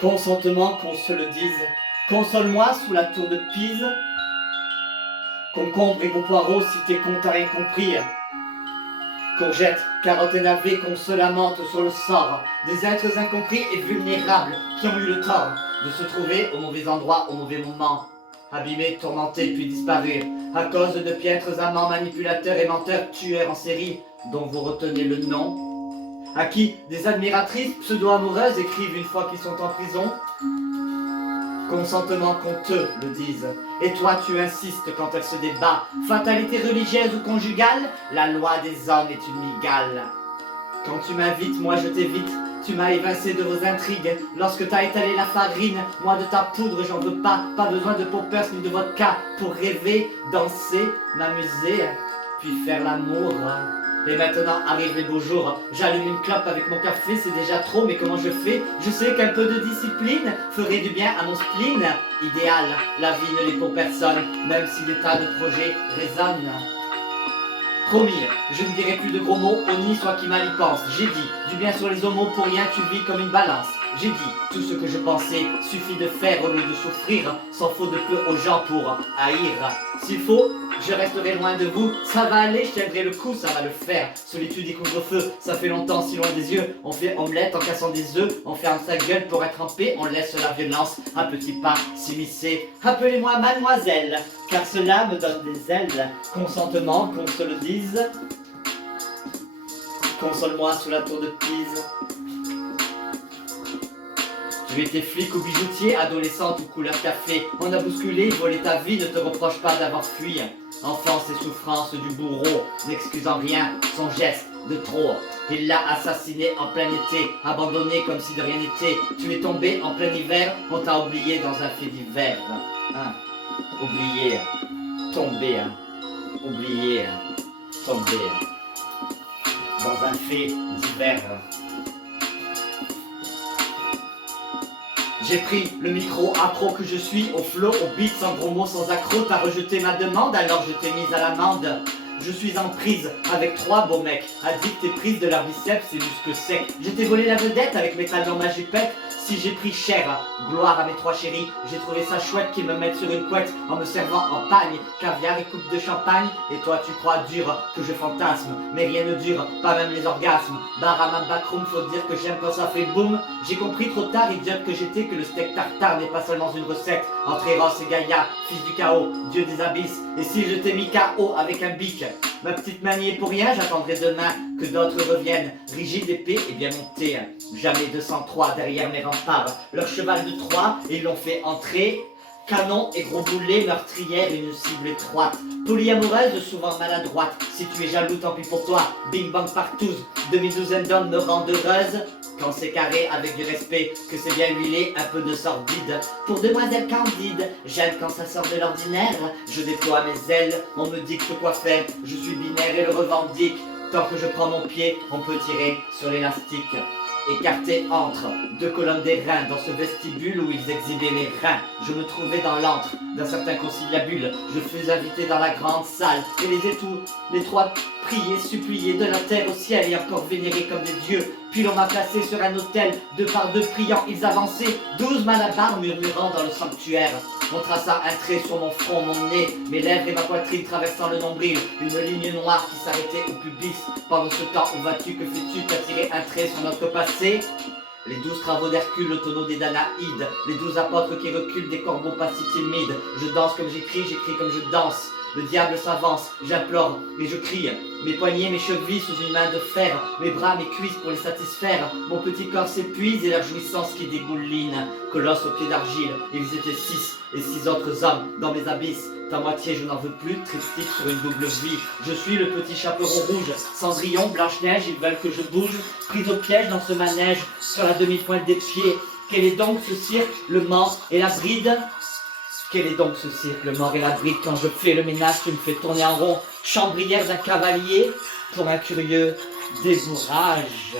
Consentement qu'on se le dise, console-moi sous la tour de Pise. Concombre et beau poireau si t'es con t'as rien compris. Courgettes, carottes et navets qu'on se lamente sur le sort des êtres incompris et vulnérables qui ont eu le tort de se trouver au mauvais endroit au mauvais moment. Abîmés, tourmentés puis disparus à cause de piètres amants, manipulateurs et menteurs, tueurs en série dont vous retenez le nom. À qui des admiratrices pseudo-amoureuses écrivent une fois qu'ils sont en prison. Consentement qu'on te le dise, et toi tu insistes quand elle se débat. Fatalité religieuse ou conjugale, la loi des hommes est une migale. Quand tu m'invites, moi je t'évite, tu m'as évincé de vos intrigues. Lorsque t'as étalé la farine, moi de ta poudre j'en veux pas. Pas besoin de poppers ni de vodka pour rêver, danser, m'amuser, puis faire l'amour. Et maintenant arrivent les beaux jours, j'allume une clope avec mon café, c'est déjà trop, mais comment je fais? Je sais qu'un peu de discipline ferait du bien à mon spleen. Idéal, la vie ne l'est pour personne, même si des tas de projets résonnent. Promis, je ne dirai plus de gros mots, honni soit qui mal y pense. J'ai dit, du bien sur les homos, pour rien tu vis comme une balance. J'ai dit, tout ce que je pensais, suffit de faire au lieu de souffrir, s'en faut de peu aux gens pour haïr. S'il faut, je resterai loin de vous, ça va aller, je tiendrai le coup, ça va le faire. Solitude et couvre-feu, ça fait longtemps si loin des yeux. On fait omelette en cassant des œufs, on ferme sa gueule pour être en paix, on laisse la violence à petits pas s'immiscer. Appelez-moi mademoiselle, car cela me donne des ailes. Consentement, qu'on se le dise. Console-moi sous la tour de Pise. Tu étais flic ou bijoutier, adolescente ou couleur café. On a bousculé, volé ta vie, ne te reproche pas d'avoir fui. Enfance et souffrance du bourreau, n'excusant rien, son geste de trop. Il l'a assassiné en plein été, abandonné comme si de rien n'était. Tu es tombé en plein hiver, on t'a oublié dans un fait divers. Hein. Oublié, tombé, hein. Oublié, tombé dans un fait divers. J'ai pris le micro accro que je suis, au flow, au beat, sans gros mots, sans accro. T'as rejeté ma demande, alors je t'ai mise à l'amende. Je suis en prise avec 3 beaux mecs, addict et prise de leur biceps et muscles secs. Je t'ai volé la vedette avec mes talons ma jupette. Si j'ai pris cher, gloire à mes 3 chéris. J'ai trouvé ça chouette qu'ils me mettent sur une couette en me servant en pagne, caviar et coupe de champagne. Et toi tu crois dur que je fantasme, mais rien ne dure, pas même les orgasmes. Bar à ma backroom, faut dire que j'aime quand ça fait boum. J'ai compris trop tard, idiote que j'étais, que le steak tartare n'est pas seulement une recette. Entre Eros et Gaïa, fils du chaos, dieu des abysses. Et si je t'ai mis KO avec un bic, ma petite manie est pour rien, j'attendrai demain que d'autres reviennent. Rigide épée et bien montée, jamais 203 derrière mes remparts. Leur cheval de Troie, ils l'ont fait entrer. Canon et gros boulet, meurtrière, une cible étroite. Polyamoureuse, souvent maladroite. Si tu es jaloux, tant pis pour toi. Bing bang partout, demi-douzaine d'hommes me rendent heureuse. Quand c'est carré avec du respect, que c'est bien huilé, un peu de sordide. Pour demoiselle candide, j'aime quand ça sort de l'ordinaire. Je déploie mes ailes, on me dicte quoi faire. Je suis binaire et le revendique. Tant que je prends mon pied, on peut tirer sur l'élastique. Écarté entre 2 colonnes d'airain dans ce vestibule où ils exhibaient mes reins. Je me trouvais dans l'antre d'un certain conciliabule. Je fus invité dans la grande salle et les 3 priaient, suppliaient de la terre au ciel et encore vénérés comme des dieux. Puis l'on m'a placé sur un autel, 2 par 2 priant, ils avançaient, 12 malabars murmurant dans le sanctuaire. On traça un trait sur mon front, mon nez, mes lèvres et ma poitrine traversant le nombril. Une ligne noire qui s'arrêtait au pubis. Pendant ce temps, où vas-tu, que fais-tu? T'as tiré un trait sur notre passé. Les 12 travaux d'Hercule, le tonneau des Danaïdes. Les 12 apôtres qui reculent, des corbeaux pas si timides. Je danse comme j'écris comme je danse. Le diable s'avance, j'implore et je crie. Mes poignets, mes chevilles sous une main de fer. Mes bras, mes cuisses pour les satisfaire. Mon petit corps s'épuise et leur jouissance qui dégouline. Colosse aux pieds d'argile, ils étaient 6 et 6 autres hommes dans mes abysses. Ta moitié je n'en veux plus, triptyque sur une double vie. Je suis le petit chaperon rouge, Cendrillon, Blanche-Neige, ils veulent que je bouge. Prise au piège dans ce manège, sur la demi-pointe des pieds. Quel est donc ce cirque, le mort et la bride? Quel est donc ce cirque, le mort et la bride? Quand je fais le ménage, tu me fais tourner en rond. Chambrière d'un cavalier pour un curieux débourrage.